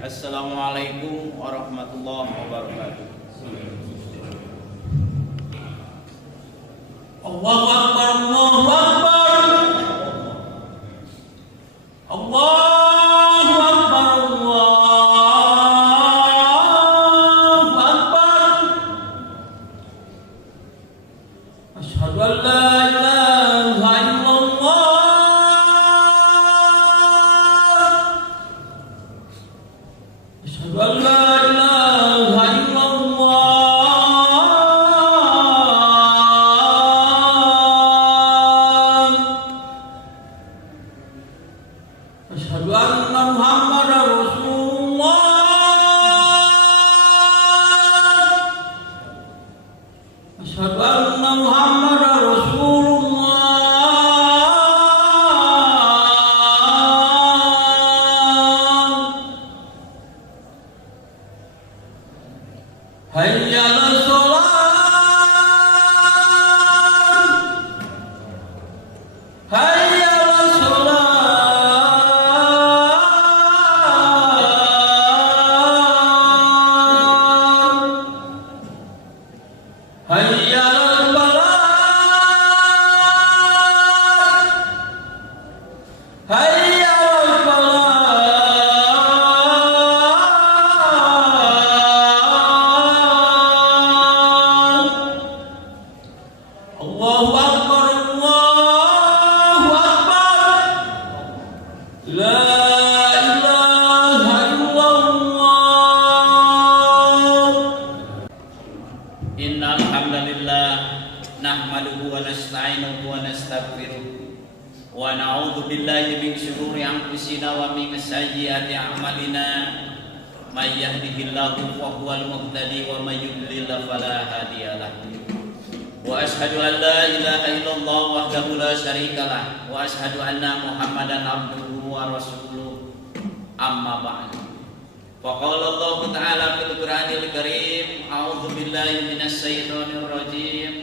Assalamualaikum warahmatullahi wabarakatuh. Allahu Akbar, Allahu Akbar. Allahu Akbar, Allahu Akbar. Asyhadu an la ilaha illallah. Asyhadu an la ilaha illallah. Asyhadu anna Muhammadar Rasulullah. Asyhadu anna Muhammadar Rasulullah. Hayya 'alas shalah. Hayya 'alas shalah. Hayya 'alal falah. Hayya 'alal falah. Allahu Akbar, Allahu Akbar. La ilaha illallah. Innal hamdalillah nahmaduhu wa nasta'inuhu wa nastaghfiruh wa na'udzu billahi min shururi anfusina wa min sayyiati a'malina. May yahdihillahu fa huwal muhtadi wa may yudlil fala hadiyalah. Wa ashhadu an la ilaha illallah wahdahu la syarikalah wa ashhadu anna Muhammadan abduhu wa rasuluh. Amma ba'du. Faqala Allah Ta'ala fil Qur'anil Karim, a'udzu billahi minasy syaithanir rajim.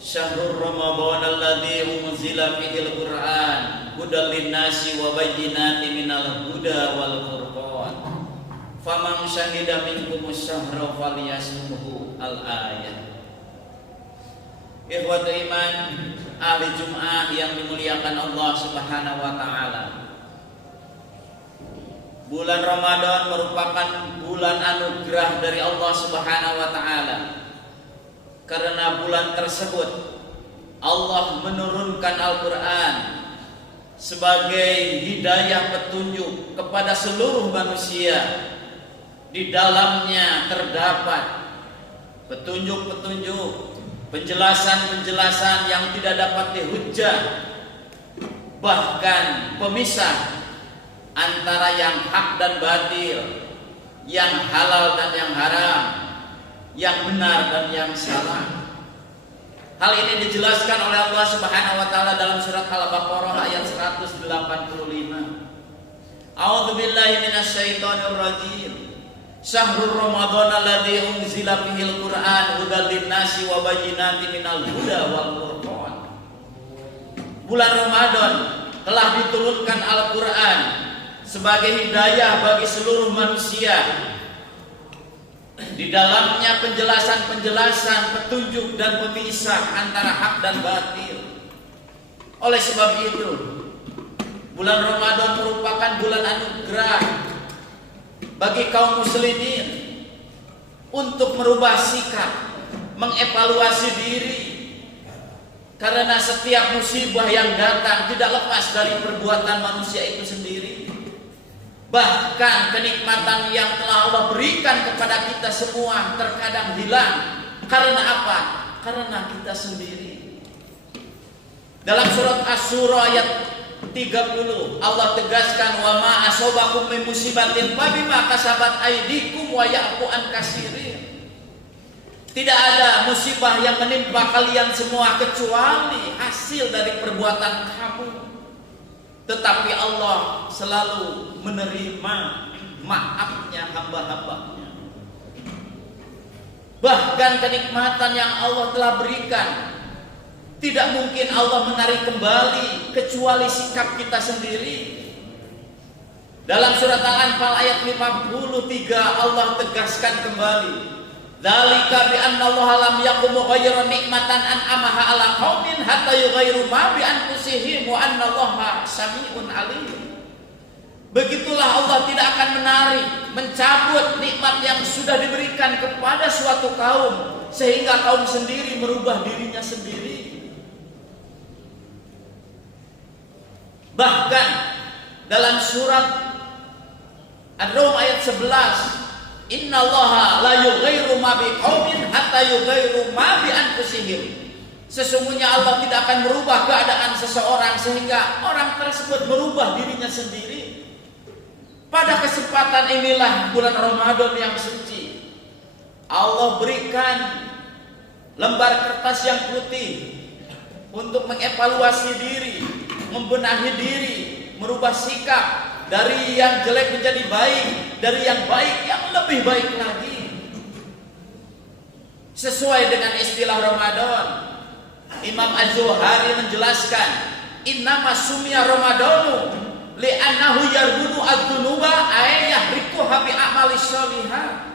Syahrul Ramadan alladzi unzila fihil Qur'an hudal linnasi wa bayyinatin minal huda wal furqan. Faman syahida minkumus syahra falyasumhu al-ayat. Ikhwatul iman, ahli Jum'ah yang dimuliakan Allah Subhanahu wa taala. Bulan Ramadan merupakan bulan anugerah dari Allah Subhanahu wa taala. Karena bulan tersebut Allah menurunkan Al-Qur'an sebagai hidayah petunjuk kepada seluruh manusia. Di dalamnya terdapat petunjuk-petunjuk, penjelasan-penjelasan yang tidak dapat dihujah, bahkan pemisah antara yang hak dan batil, yang halal dan yang haram, yang benar dan yang salah. Hal ini dijelaskan oleh Allah Subhanahu wa taala dalam surat Al-Baqarah ayat 185. A'udzu billahi minasy syaithanir rajim. Syahrul Ramadan alladzi unzila fihil Qur'an hudal linnasi wa bayyinatin minal huda wal furqan. Bulan Ramadan telah diturunkan Al-Qur'an sebagai hidayah bagi seluruh manusia. Di dalamnya penjelasan-penjelasan, petunjuk dan pemisah antara hak dan batil. Oleh sebab itu, bulan Ramadan merupakan bulan anugerah bagi kaum muslimin untuk merubah sikap, mengevaluasi diri. Karena setiap musibah yang datang tidak lepas dari perbuatan manusia itu sendiri. Bahkan kenikmatan yang telah Allah berikan kepada kita semua terkadang hilang. Karena apa? Karena kita sendiri. Dalam surat Asy-Syura ayat 30 Allah tegaskan, wa ma asobakum min musibatin fabima kasabat aydikum wa ya'fu an katsirin. Tidak ada musibah yang menimpa kalian semua kecuali hasil dari perbuatan kamu. Tetapi Allah selalu menerima maafnya hamba-hambanya. Bahkan kenikmatan yang Allah telah berikan tidak mungkin Allah menarik kembali kecuali sikap kita sendiri. Dalam surat Al-Anfal ayat 53 Allah tegaskan kembali, dzalika bi anna Allah lam yakum ghayra nikmatan an'amaha ala qaumin hatta yughayyiru ma bi anfusihim wa anna Allaha sami'un alim. Begitulah Allah tidak akan menarik, mencabut nikmat yang sudah diberikan kepada suatu kaum sehingga kaum sendiri merubah dirinya sendiri. Bahkan dalam surat Ar-Rum ayat 11, innallaha la yughayyiru ma biqaumin hatta yughayyiru ma bi anfusihim. Sesungguhnya Allah tidak akan merubah keadaan seseorang sehingga orang tersebut merubah dirinya sendiri. Pada kesempatan inilah bulan Ramadan yang suci, Allah berikan lembar kertas yang putih untuk mengevaluasi diri, membenahi diri, merubah sikap dari yang jelek menjadi baik, dari yang baik yang lebih baik lagi. Sesuai dengan istilah Ramadan, Imam Az-Zuhari menjelaskan, innama sumya Ramadanu li'annahu yarbudu ad-dunuba ay yahriquha bi a'malis sholihah.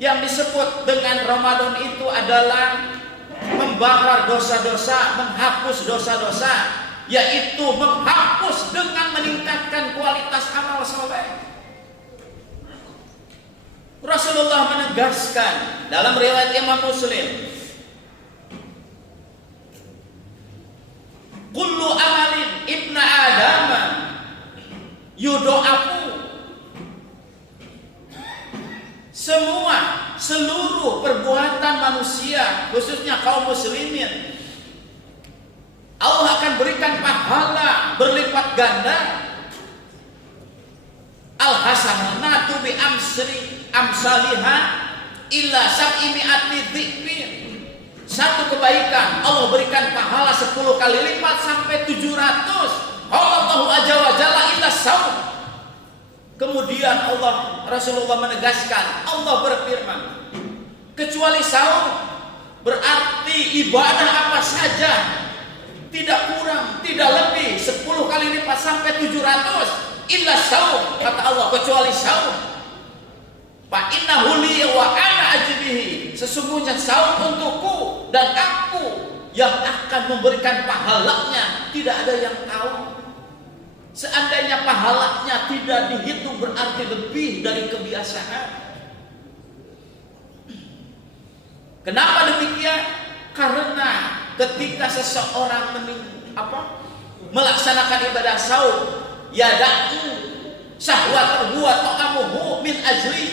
Yang disebut dengan Ramadan itu adalah membakar dosa-dosa, menghapus dosa-dosa, yaitu menghapus dengan meningkatkan kualitas amal soleh. Rasulullah menegaskan dalam riwayat Imam Muslim, kullu amalin ibna adama yudo'afu, seluruh perbuatan manusia khususnya kaum muslimin Allah akan berikan pahala berlipat ganda. Al-hasanatu bi amsaliha illa sab'i mi'ati dzikrin. Satu kebaikan Allah berikan pahala 10 kali lipat sampai 700. Allahu azza wa jalla illa saum. Kemudian Rasulullah menegaskan, Allah berfirman, kecuali saum, berarti ibadah apa saja tidak kurang, tidak lebih 10 kali lipat sampai 700. Illa saum, kata Allah, kecuali saum. Fa innahu li wa ana ajbihi, sesungguhnya saum untukku dan aku yang akan memberikan pahalanya, tidak ada yang tahu. Seandainya pahalanya tidak dihitung berarti lebih dari kebiasaan. Kenapa demikian? Karena ketika seseorang melaksanakan ibadah saum, yada'u syahwatahu wa ta'amuhu min ajli,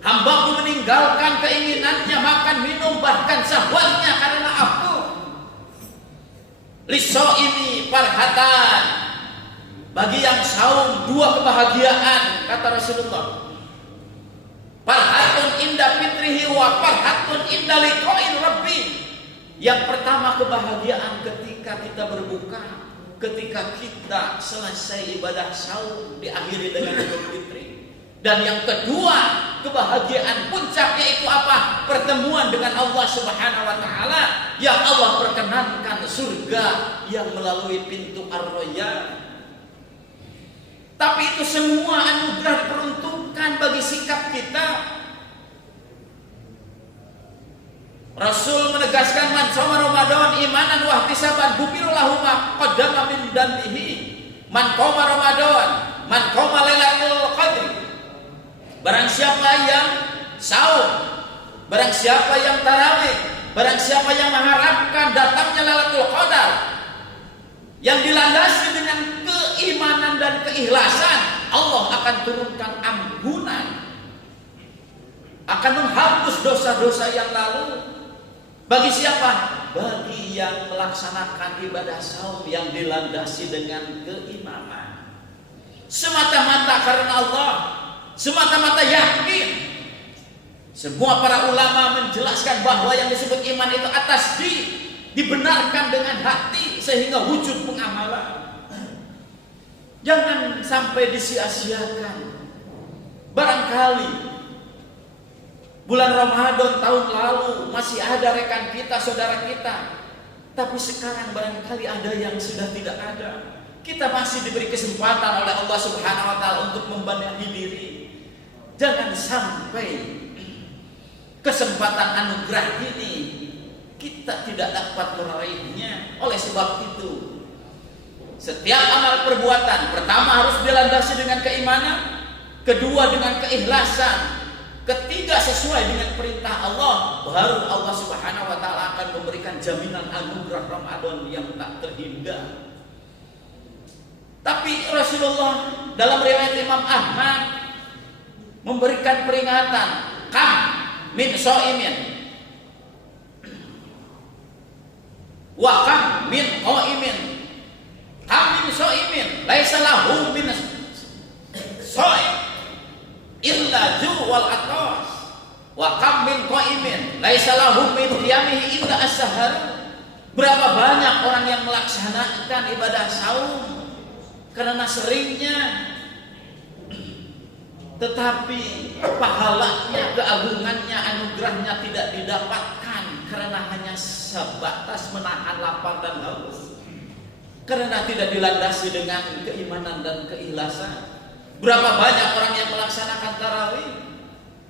hambaku meninggalkan keinginannya makan minum bahkan syahwatnya karena aku. Lisoimi farhatan, bagi yang saum 2 kebahagiaan, kata Rasulullah. Farhatun inda fitrihi wa farhatun inda liqa'ir rabbi. Yang pertama kebahagiaan ketika kita berbuka, ketika kita selesai ibadah saum diakhiri dengan Idul Fitri. Dan yang kedua, kebahagiaan puncaknya itu apa? Pertemuan dengan Allah Subhanahu wa taala, yang Allah perkenankan surga yang melalui pintu Ar-Rayyan. Tapi itu semua anugerah diperuntukkan bagi sikap kita. Rasul menegaskan, man shoma Ramadan imanan wa ihtisaban ghufira lahu ma qaddama min dhanbihi. Man qoma Ramadan, man qoma Lailatul Qadri. Barang siapa yang saum, barang siapa yang tarawih, barang siapa yang mengharapkan datangnya Lailatul Qadar, yang dilandasi dengan keimanan dan keikhlasan, Allah akan turunkan ampunan, akan menghapus dosa-dosa yang lalu. Bagi siapa? Bagi yang melaksanakan ibadah saum yang dilandasi dengan keimanan, semata-mata karena Allah, semata-mata yakin. Semua para ulama menjelaskan bahwa yang disebut iman itu atas dibenarkan dengan hati sehingga wujud pengamalan. Jangan sampai disia-siakan. Barangkali bulan Ramadan tahun lalu masih ada rekan kita, saudara kita, tapi sekarang barangkali ada yang sudah tidak ada. Kita masih diberi kesempatan oleh Allah Subhanahu wa taala untuk membenahi diri. Jangan sampai kesempatan anugerah ini kita tidak dapat meraihnya. Oleh sebab itu, setiap amal perbuatan pertama harus dilandasi dengan keimanan, kedua dengan keikhlasan, ketiga sesuai dengan perintah Allah, baru Allah Subhanahu wa taala akan memberikan jaminan anugerah Ramadan yang tak terhingga. Tapi Rasulullah dalam riwayat Imam Ahmad memberikan peringatan, kam min shaimin wa kam min qaimin, kam min shaimin laisa lahu min shaim illa ju wal atas, wa kam min qaimin laisa lahu min qiyamihi illa as-sahar. Berapa banyak orang yang melaksanakan ibadah saum karena seringnya, tetapi pahalanya, keagungannya, anugerahnya tidak didapatkan karena hanya sebatas menahan lapar dan haus, karena tidak dilandasi dengan keimanan dan keikhlasan. Berapa banyak orang yang melaksanakan tarawih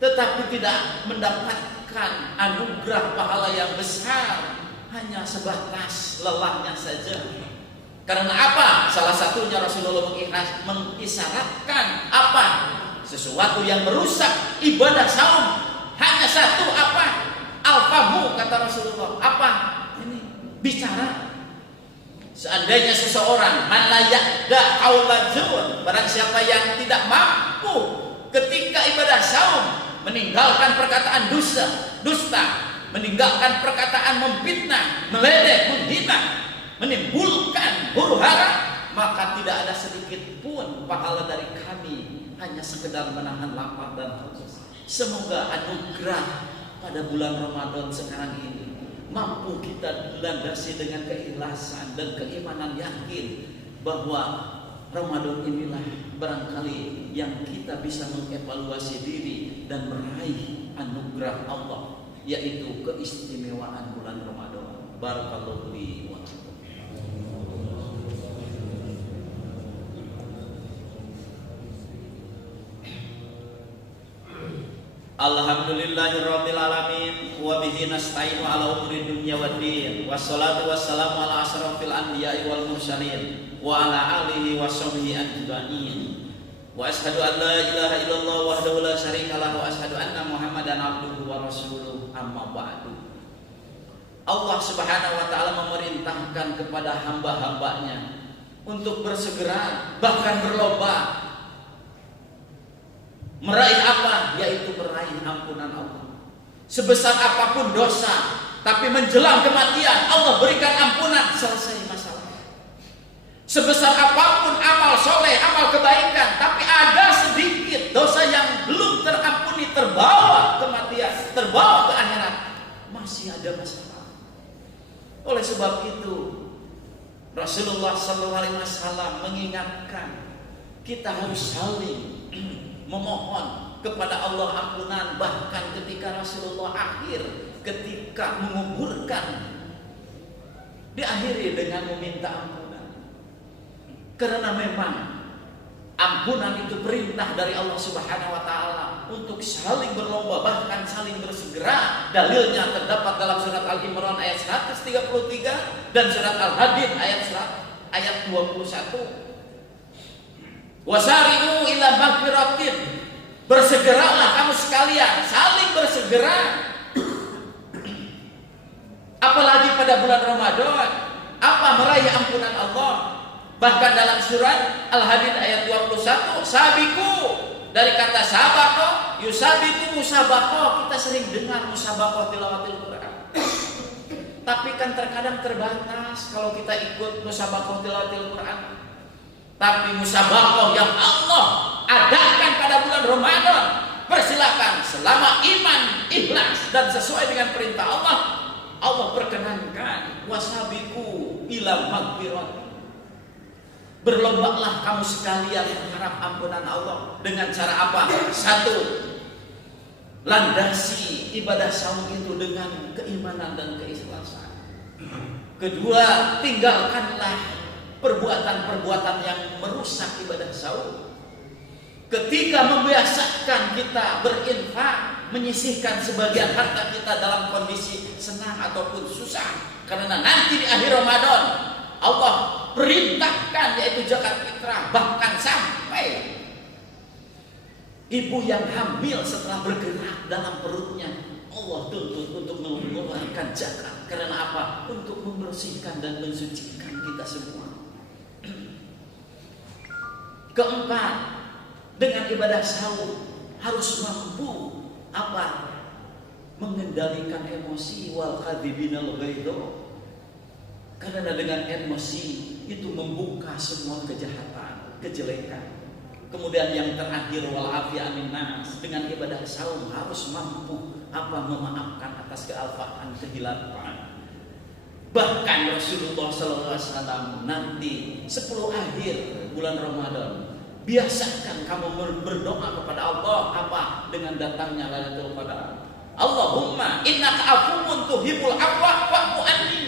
tetapi tidak mendapatkan anugerah pahala yang besar, hanya sebatas lelahnya saja. Karena apa? Salah satunya Rasulullah mengisyaratkan apa? Sesuatu yang merusak ibadah saum. Hanya satu apa? Al-famu, kata Rasulullah. Apa? Ini bicara. Seandainya seseorang man la ya'da qaula zur, barang siapa yang tidak mampu ketika ibadah saum meninggalkan perkataan dusta, meninggalkan perkataan memfitnah, meledek, menghina, menimbulkan huru-hara, maka tidak ada sedikit pun pahala dari kami, hanya sekedar menahan lapar dan haus. Semoga anugerah pada bulan Ramadan sekarang ini mampu kita landasi dengan keikhlasan dan keimanan yakin bahwa Ramadan inilah barangkali yang kita bisa mengevaluasi diri dan meraih anugerah Allah, yaitu keistimewaan bulan Ramadan. Barakallahu li wa lakum. Alhamdulillahirabbil alamin wa bihi nasta'inu ala umuri dunya waddin, wassalatu wassalamu ala asrofil anbiya'i wal mursalin wa ala alihi wa sahbihi ajma'in. Wa ashhadu an la ilaha illallah wahdahu la syarikalah wa ashhadu anna Muhammadan abduhu wa rasuluh, amma ba'du. Allah Subhanahu wa taala memerintahkan kepada hamba-hambanya untuk bersegera, bahkan berlomba meraih apa? Yaitu meraih ampunan Allah. Sebesar apapun dosa, tapi menjelang kematian Allah berikan ampunan, selesai masalah. Sebesar apapun amal soleh, amal kebaikan, tapi ada sedikit dosa yang belum terampuni, terbawa kematian, terbawa ke akhirat, masih ada masalah. Oleh sebab itu Rasulullah SAW mengingatkan kita harus saling memohon kepada Allah ampunan, bahkan ketika Rasulullah ketika menguburkan diakhiri dengan meminta ampunan, karena memang ampunan itu perintah dari Allah Subhanahu wa taala untuk saling berlomba, bahkan saling bersegera. Dalilnya terdapat dalam surat Al-Imran ayat 133 dan surat Al-Hadid ayat 21. Wasari'u ila magfiratin, bersegeralah kamu sekalian, saling bersegera. Apalagi pada bulan Ramadan, apa? Meraih ampunan Allah. Bahkan dalam surat Al-Hadid ayat 21, sabiku, dari kata sabaqo, yusabiku musabaqo. Kita sering dengar musabaqo tilawatil Quran, tapi kan terkadang terbatas kalau kita ikut musabaqo tilawatil Quran. Tapi musabaqah yang Allah adakan pada bulan Ramadan, persilakan selama iman, ikhlas dan sesuai dengan perintah Allah, Allah perkenankan. Wasabiku ila magfirah, berlombalah kamu sekalian mengharap ampunan Allah. Dengan cara apa? Satu, landasi ibadah saum itu dengan keimanan dan keikhlasan. Kedua, tinggalkanlah perbuatan-perbuatan yang merusak ibadah saum. Ketika membiasakan kita berinfak, menyisihkan sebagian harta kita dalam kondisi senang ataupun susah, karena nanti di akhir Ramadan Allah perintahkan yaitu zakat fitrah, bahkan sampai ibu yang hamil setelah bergerak dalam perutnya Allah tuntut untuk mengeluarkan zakat. Karena apa? Untuk membersihkan dan mensucikan kita semua. Keempat, dengan ibadah saum harus mampu apa? Mengendalikan emosi, wal kadhibinal ghaidho. Karena dengan emosi itu membuka semua kejahatan, kejelekan. Kemudian yang terakhir, wal afi anin nas, dengan ibadah saum harus mampu apa? Memaafkan atas kealpaan, kehilapan. Bahkan Rasulullah SAW nanti 10 akhir bulan Ramadan, biasakan kamu berdoa kepada Allah apa? Dengan datangnya Lailatul Qadar. Allahumma innaka afuwun tuhibbul afwa fa'fu anni.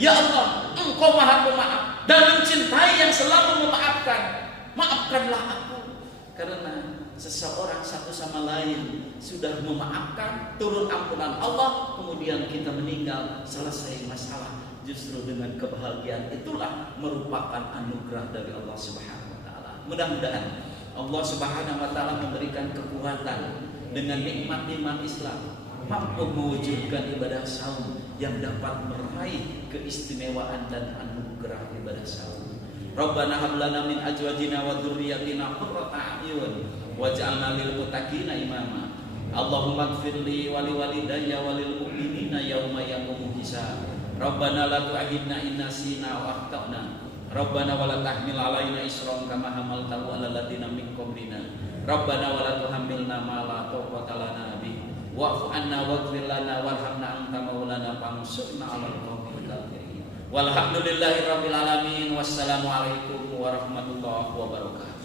Ya Allah, Engkau Maha Pemaaf dan mencintai yang selalu memaafkan. Maafkanlah aku. Karena seseorang satu sama lain sudah memaafkan, turun ampunan Allah, kemudian kita meninggal, selesai masalah. Justru dengan kebahagiaan itulah merupakan anugerah dari Allah Subhanahu wa taala. Mudah-mudahan Allah Subhanahu wa taala memberikan kekuatan dengan nikmat-nikmat Islam, mampu mewujudkan ibadah saum yang dapat meraih keistimewaan dan anugerah ibadah saum. Rabbana hab lana min azwajina wa dzurriyyatina qurrata a'yun waj'alna lil muttaqina imama. Allahumma ighfirli wa liwalidayya wa lil mu'minina yauma yaqumul hisab. Rabbana la tu'akhidna in nasina wa akhtana. Rabbana wa la tahmil 'alaina isran kama hamaltahu 'alal ladzina min qablina. Rabbana wa la tuhammilna ma la taqata lana bih. Wa'fu 'anna waghfir lana warhamna anta maulana fansurna 'alal qaumil kafirin. Walhamdulillahi rabbil alamin. Wassalamualaikum warahmatullahi wabarakatuh.